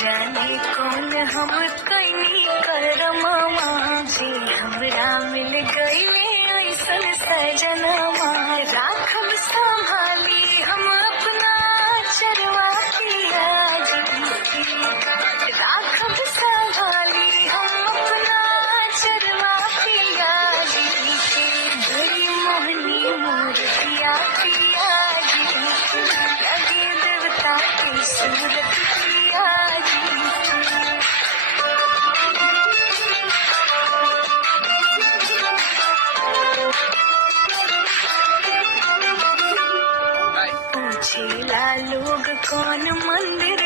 जाने कौन हम कैनी करमवा जे हमरा मिल गईले ऐसन सजनवा। राखब संभाली हम अपना चरवा पिया जी, राखब संभाली हम अपना चरवा पिया जी के। बड़ी मोहनी मूर्तिया पिया जी, लगे देवता की सूरत पिया जी। पूछेला लोग कौन मंदिर